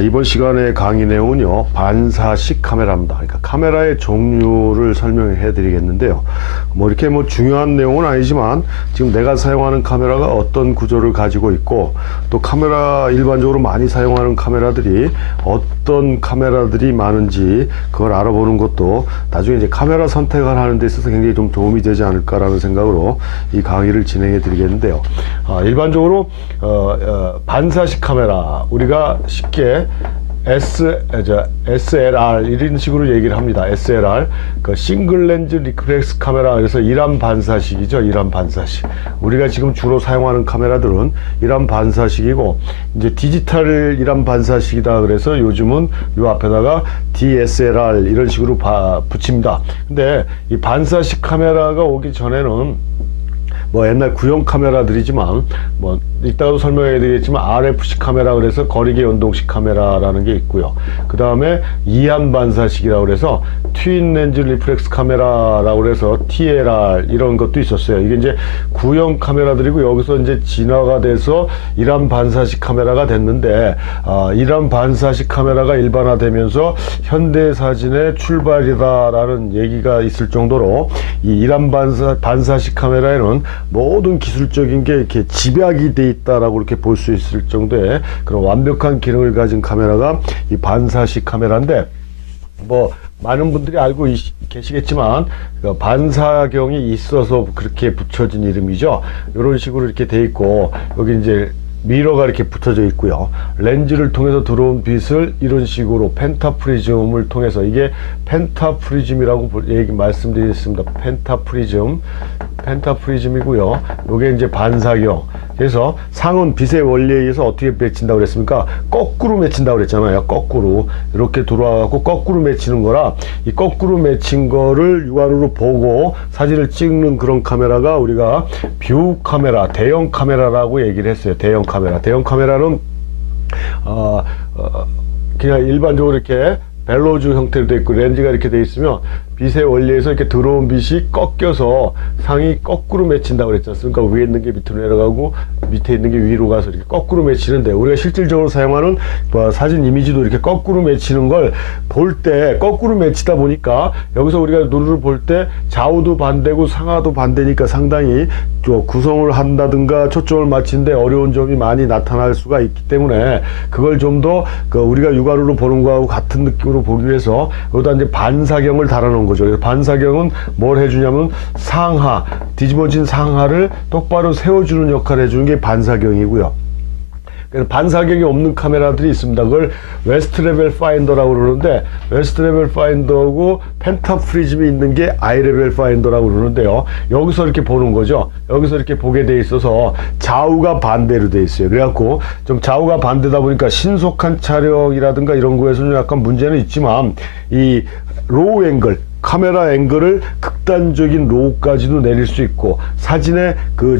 이번 시간의 강의 내용은요, 반사식 카메라입니다. 그러니까 카메라의 종류를 설명해 드리겠는데요. 이렇게 중요한 내용은 아니지만, 지금 내가 사용하는 카메라가 어떤 구조를 가지고 있고, 또 카메라, 일반적으로 많이 사용하는 카메라들이 어떤 카메라들이 많은지, 그걸 알아보는 것도 나중에 이제 카메라 선택을 하는 데 있어서 굉장히 좀 도움이 되지 않을까라는 생각으로 이 강의를 진행해 드리겠는데요. 일반적으로, 반사식 카메라, 우리가 쉽게 SLR 이런 식으로 얘기를 합니다. SLR, 그 싱글 렌즈 리플렉스 카메라, 그래서 일환 반사식이죠. 일환 반사식. 우리가 지금 주로 사용하는 카메라들은 일환 반사식이고, 이제 디지털 일환 반사식이다. 그래서 요즘은 요 앞에다가 DSLR 이런 식으로 붙입니다. 근데 이 반사식 카메라가 오기 전에는 옛날 구형 카메라들이지만, 이따가도 설명해 드리겠지만, RFC 카메라, 그래서 거리계 연동식 카메라라는 게 있고요. 그 다음에 이한 반사식이라고 그래서 트윈 렌즈 리플렉스 카메라라고 그래서 TLR 이런 것도 있었어요. 이게 이제 구형 카메라들이고, 여기서 이제 진화가 돼서 일환 반사식 카메라가 됐는데, 일환 반사식 카메라가 일반화되면서 현대 사진의 출발이다라는 얘기가 있을 정도로, 이 일환 반사식 카메라에는 모든 기술적인 게 이렇게 집약이 돼 있다라고 이렇게 볼 수 있을 정도의 그런 완벽한 기능을 가진 카메라가 이 반사식 카메라인데, 많은 분들이 알고 계시겠지만, 반사경이 있어서 그렇게 붙여진 이름이죠. 이런 식으로 이렇게 돼 있고, 여기 이제 미러가 이렇게 붙어져 있고요. 렌즈를 통해서 들어온 빛을 이런 식으로 펜타프리즘을 통해서, 이게 펜타프리즘이라고 말씀드리겠습니다. 펜타프리즘이고요. 요게 이제 반사경. 그래서 상은 빛의 원리에 의해서 어떻게 맺힌다고 그랬습니까? 거꾸로 맺힌다고 그랬잖아요. 거꾸로. 이렇게 돌아가고 거꾸로 맺히는 거라, 이 거꾸로 맺힌 거를 육안으로 보고 사진을 찍는 그런 카메라가 우리가 뷰 카메라, 대형 카메라라고 얘기를 했어요. 대형 카메라. 대형 카메라는, 그냥 일반적으로 이렇게 벨로즈 형태로 되어 있고, 렌즈가 이렇게 되어 있으면 빛의 원리에서 이렇게 들어온 빛이 꺾여서 상이 거꾸로 맺힌다고 그랬지 않습니까? 위에 있는 게 밑으로 내려가고 밑에 있는 게 위로 가서 이렇게 거꾸로 맺히는데, 우리가 실질적으로 사용하는 사진 이미지도 이렇게 거꾸로 맺히는 걸 볼 때, 거꾸로 맺히다 보니까 여기서 우리가 눈을 볼 때 좌우도 반대고 상하도 반대니까 상당히 구성을 한다든가 초점을 맞추는데 어려운 점이 많이 나타날 수가 있기 때문에, 그걸 좀 더 우리가 육안으로 보는 거하고 같은 느낌으로 보기 위해서 여기다 이제 반사경을 달아놓은 거죠. 그래서 반사경은 뭘 해주냐면, 상하, 뒤집어진 상하를 똑바로 세워주는 역할을 해주는 게 반사경이고요. 그래서 반사경이 없는 카메라들이 있습니다. 그걸 웨스트 레벨 파인더라고 그러는데, 웨스트 레벨 파인더하고 펜타프리즘이 있는 게 아이 레벨 파인더라고 그러는데요. 여기서 이렇게 보는 거죠. 여기서 이렇게 보게 돼 있어서 좌우가 반대로 돼 있어요. 그래갖고 좀 좌우가 반대다 보니까 신속한 촬영이라든가 이런 거에서는 약간 문제는 있지만, 이 로우 앵글, 카메라 앵글을 극단적인 로우까지도 내릴 수 있고, 사진의 그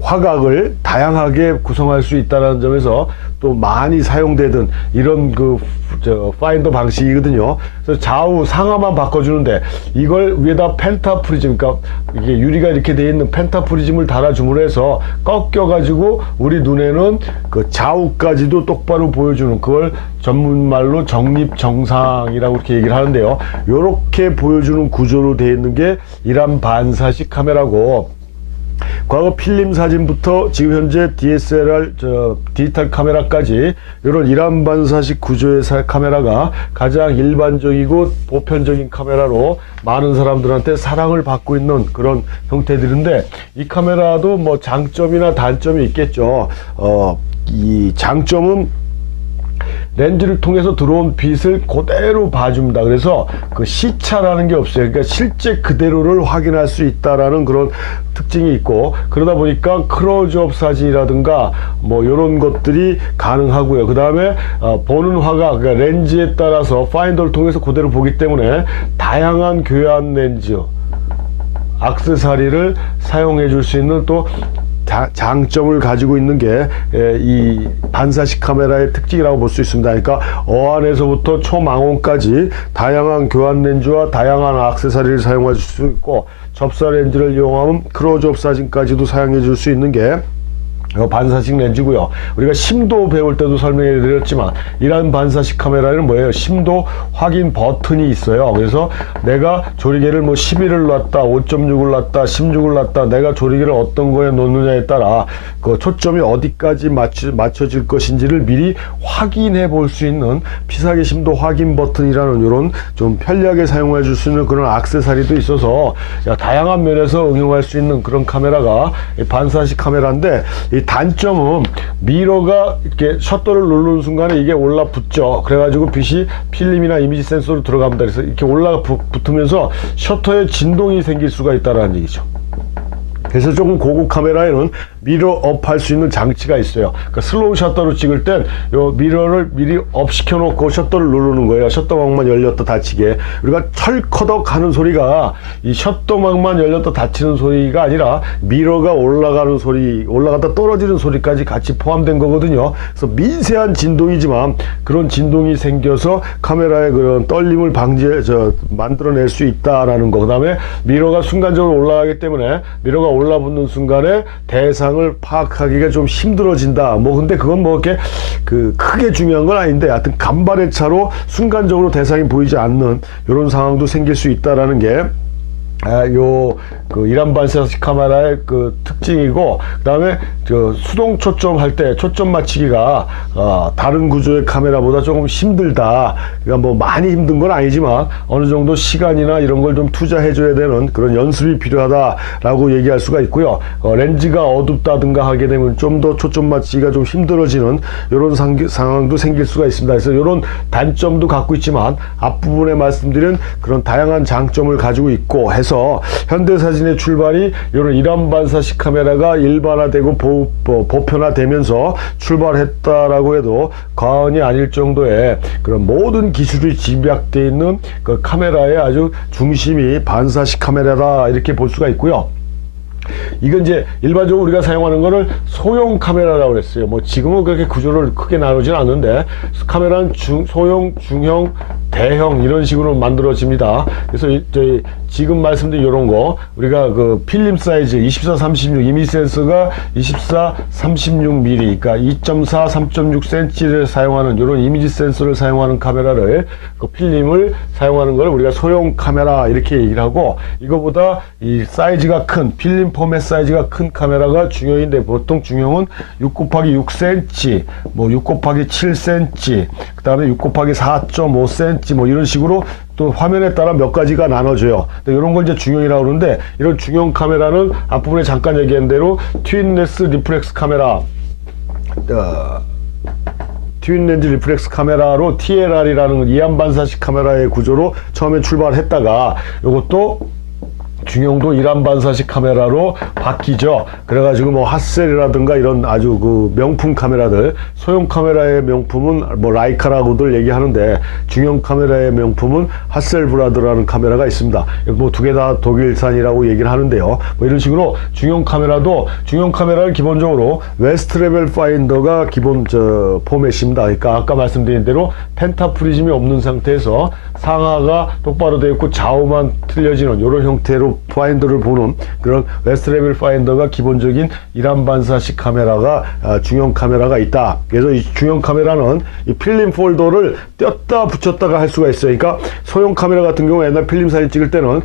화각을 다양하게 구성할 수 있다는 점에서 또 많이 사용되던 이런 파인더 방식이거든요. 그래서 좌우 상하만 바꿔주는데, 이걸 위에다 펜타프리즘, 그러니까 이게 유리가 이렇게 되어 있는 펜타프리즘을 달아줌으로 해서 꺾여가지고 우리 눈에는 그 좌우까지도 똑바로 보여주는, 그걸 전문말로 정립정상이라고 이렇게 얘기를 하는데요. 요렇게 보여주는 구조로 되어 있는 게 일환 반사식 카메라고, 과거 필름 사진부터 지금 현재 DSLR 디지털 카메라까지 이런 일환 반사식 구조의 카메라가 가장 일반적이고 보편적인 카메라로 많은 사람들한테 사랑을 받고 있는 그런 형태들인데, 이 카메라도 장점이나 단점이 있겠죠. 이 장점은 렌즈를 통해서 들어온 빛을 그대로 봐줍니다. 그래서 그 시차라는 게 없어요. 그러니까 실제 그대로를 확인할 수 있다라는 그런 특징이 있고, 그러다 보니까 클로즈업 사진이라든가 이런 것들이 가능하고요. 그 다음에 보는 화각, 그러니까 렌즈에 따라서 파인더를 통해서 그대로 보기 때문에 다양한 교환 렌즈, 액세서리를 사용해 줄 수 있는 또 장점을 가지고 있는 게 이 반사식 카메라의 특징이라고 볼 수 있습니다. 그러니까 어안에서부터 초망원까지 다양한 교환 렌즈와 다양한 액세서리를 사용할 수 있고, 접사 렌즈를 이용하면 클로즈업 사진까지도 사용해 줄 수 있는 게 반사식 렌즈고요. 우리가 심도 배울 때도 설명해 드렸지만 이러한 반사식 카메라는 뭐예요? 심도 확인 버튼이 있어요. 그래서 내가 조리개를 뭐 11을 놨다, 5.6을 놨다, 16을 놨다, 내가 조리개를 어떤 거에 놓느냐에 따라 그 초점이 어디까지 맞춰질 것인지를 미리 확인해 볼 수 있는 피사계 심도 확인 버튼이라는 이런 좀 편리하게 사용해 줄 수 있는 그런 액세서리도 있어서 다양한 면에서 응용할 수 있는 그런 카메라가 반사식 카메라인데, 이 단점은 미러가 이렇게 셔터를 누르는 순간에 이게 올라붙죠. 그래가지고 빛이 필름이나 이미지 센서로 들어갑니다. 그래서 이렇게 올라붙으면서 셔터에 진동이 생길 수가 있다는 얘기죠. 그래서 조금 고급 카메라에는 미러업 할 수 있는 장치가 있어요. 그러니까 슬로우 셔터로 찍을 땐 요 미러를 미리 업 시켜놓고 셔터를 누르는 거예요. 셔터망만 열렸다 닫히게. 우리가 철커덕 하는 소리가 이 셔터망만 열렸다 닫히는 소리가 아니라 미러가 올라가는 소리, 올라갔다 떨어지는 소리까지 같이 포함된 거거든요. 그래서 미세한 진동이지만 그런 진동이 생겨서 카메라의 그런 떨림을 만들어낼 수 있다라는 거. 그 다음에 미러가 순간적으로 올라가기 때문에 미러가 올라붙는 순간에 대상을 파악하기가 좀 힘들어진다. 뭐 근데 그건 뭐 이렇게 크게 중요한 건 아닌데, 하여튼 간발의 차로 순간적으로 대상이 보이지 않는 이런 상황도 생길 수 있다라는 게 일반 반사식 카메라의 특징이고, 그 다음에 수동 초점 할 때 초점 맞추기가 다른 구조의 카메라보다 조금 힘들다. 그러니까 뭐 많이 힘든 건 아니지만 어느 정도 시간이나 이런 걸 좀 투자해 줘야 되는 그런 연습이 필요하다라고 얘기할 수가 있고요. 렌즈가 어둡다든가 하게 되면 좀 더 초점 맞추기가 좀 힘들어지는 이런 상황도 생길 수가 있습니다. 그래서 이런 단점도 갖고 있지만 앞부분에 말씀드린 그런 다양한 장점을 가지고 있고 해서 현대사진의 출발이 이런 일반 반사식 카메라가 일반화되고 보편화되면서 출발했다라고 해도 과언이 아닐 정도의 그런 모든 기술이 집약되어 있는 그 카메라의 아주 중심이 반사식 카메라다, 이렇게 볼 수가 있고요. 이건 이제 일반적으로 우리가 사용하는 거를 소형 카메라라고 그랬어요. 뭐 지금은 그렇게 구조를 크게 나누지는 않는데 카메라는 소형, 중형, 대형 이런 식으로 만들어집니다. 그래서 저희 지금 말씀드린 이런 거 우리가 필름 사이즈 24, 36 이미지 센서가 24, 36mm, 그러니까 2.4, 3.6cm를 사용하는 이런 이미지 센서를 사용하는 카메라를 필름을 사용하는 걸 우리가 소형 카메라 이렇게 얘기를 하고, 이거보다 이 사이즈가 큰 필름 포맷 사이즈가 큰 카메라가 중형인데, 보통 중형은 6 곱하기 6cm, 뭐 6 곱하기 7cm, 그 다음에 6 곱하기 4.5cm 뭐 이런 식으로 또 화면에 따라 몇 가지가 나눠져요. 이런 걸 이제 중형이라고 그러는데, 이런 중형 카메라는 앞부분에 잠깐 얘기한 대로 트윈 렌즈 리플렉스 카메라, 트윈 렌즈 리플렉스 카메라로 TLR이라는 이한 반사식 카메라의 구조로 처음에 출발했다가 이것도 중형도 일반 반사식 카메라로 바뀌죠. 그래가지고 뭐 하셀이라든가 이런 아주 명품 카메라들, 소형 카메라의 명품은 뭐 라이카라고들 얘기하는데 중형 카메라의 명품은 하셀브라드라는 카메라가 있습니다. 뭐 두 개 다 독일산이라고 얘기를 하는데요. 뭐 이런 식으로 중형 카메라를 기본적으로 웨스트 레벨 파인더가 기본 포맷입니다. 그러니까 아까 말씀드린 대로 펜타프리즘이 없는 상태에서 상하가 똑바로 되어 있고 좌우만 틀려지는 이런 형태로 파인더를 보는 그런 웨스트 레벨 파인더가 기본적인 일반 반사식 카메라가 중형 카메라가 있다. 그래서 이 중형 카메라는 이 필름 폴더를 뗐다 붙였다가 할 수가 있어요. 그러니까 소형 카메라 같은 경우 옛날 필름 사진 찍을 때는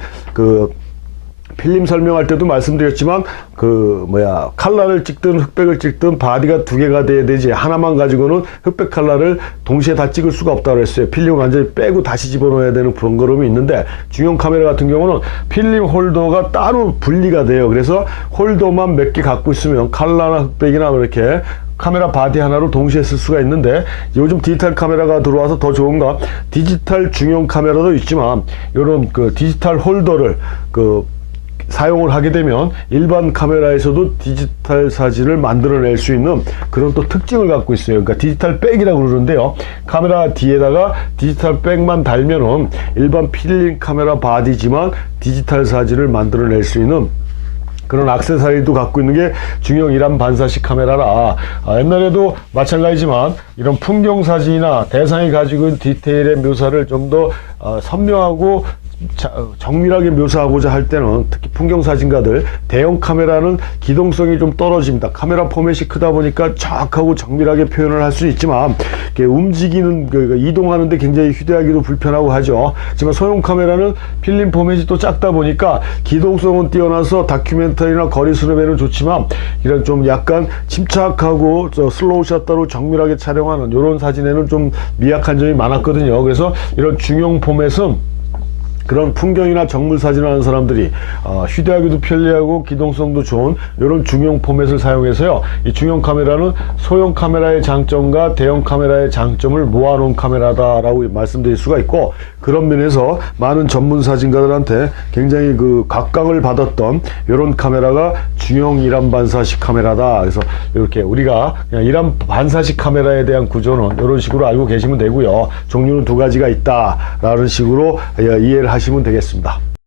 필름 설명할 때도 말씀드렸지만 칼라를 찍든 흑백을 찍든 바디가 두 개가 돼야 되지, 하나만 가지고는 흑백 칼라를 동시에 다 찍을 수가 없다고 했어요. 필름을 완전히 빼고 다시 집어넣어야 되는 번거로움이 있는데, 중형 카메라 같은 경우는 필름 홀더가 따로 분리가 돼요. 그래서 홀더만 몇 개 갖고 있으면 칼라나 흑백이나 이렇게 카메라 바디 하나로 동시에 쓸 수가 있는데, 요즘 디지털 카메라가 들어와서 더 좋은가, 디지털 중형 카메라도 있지만 이런 디지털 홀더를 사용을 하게 되면 일반 카메라에서도 디지털 사진을 만들어낼 수 있는 그런 또 특징을 갖고 있어요. 그러니까 디지털 백이라고 그러는데요. 카메라 뒤에다가 디지털 백만 달면은 일반 필름 카메라 바디지만 디지털 사진을 만들어낼 수 있는 그런 액세서리도 갖고 있는 게 중형 일반 반사식 카메라라. 옛날에도 마찬가지지만 이런 풍경 사진이나 대상이 가지고 있는 디테일의 묘사를 좀 더 선명하고 정밀하게 묘사하고자 할 때는 특히 풍경사진가들 대형 카메라는 기동성이 좀 떨어집니다. 카메라 포맷이 크다 보니까 정확하고 정밀하게 표현을 할 수 있지만 움직이는 이동하는데 굉장히 휴대하기도 불편하고 하죠. 하지만 소형 카메라는 필름 포맷이 또 작다 보니까 기동성은 뛰어나서 다큐멘터리나 거리 수첩에는 좋지만 이런 좀 약간 침착하고 슬로우 샷다로 정밀하게 촬영하는 이런 사진에는 좀 미약한 점이 많았거든요. 그래서 이런 중형 포맷은 그런 풍경이나 정물 사진을 하는 사람들이 휴대하기도 편리하고 기동성도 좋은 이런 중형 포맷을 사용해서요. 이 중형 카메라는 소형 카메라의 장점과 대형 카메라의 장점을 모아놓은 카메라다라고 말씀드릴 수가 있고, 그런 면에서 많은 전문 사진가들한테 굉장히 각광을 받았던 이런 카메라가 중형 일암 반사식 카메라다. 그래서 이렇게 우리가 그냥 일암 반사식 카메라에 대한 구조는 이런 식으로 알고 계시면 되고요. 종류는 두 가지가 있다라는 식으로 이해를 하시면 되겠습니다.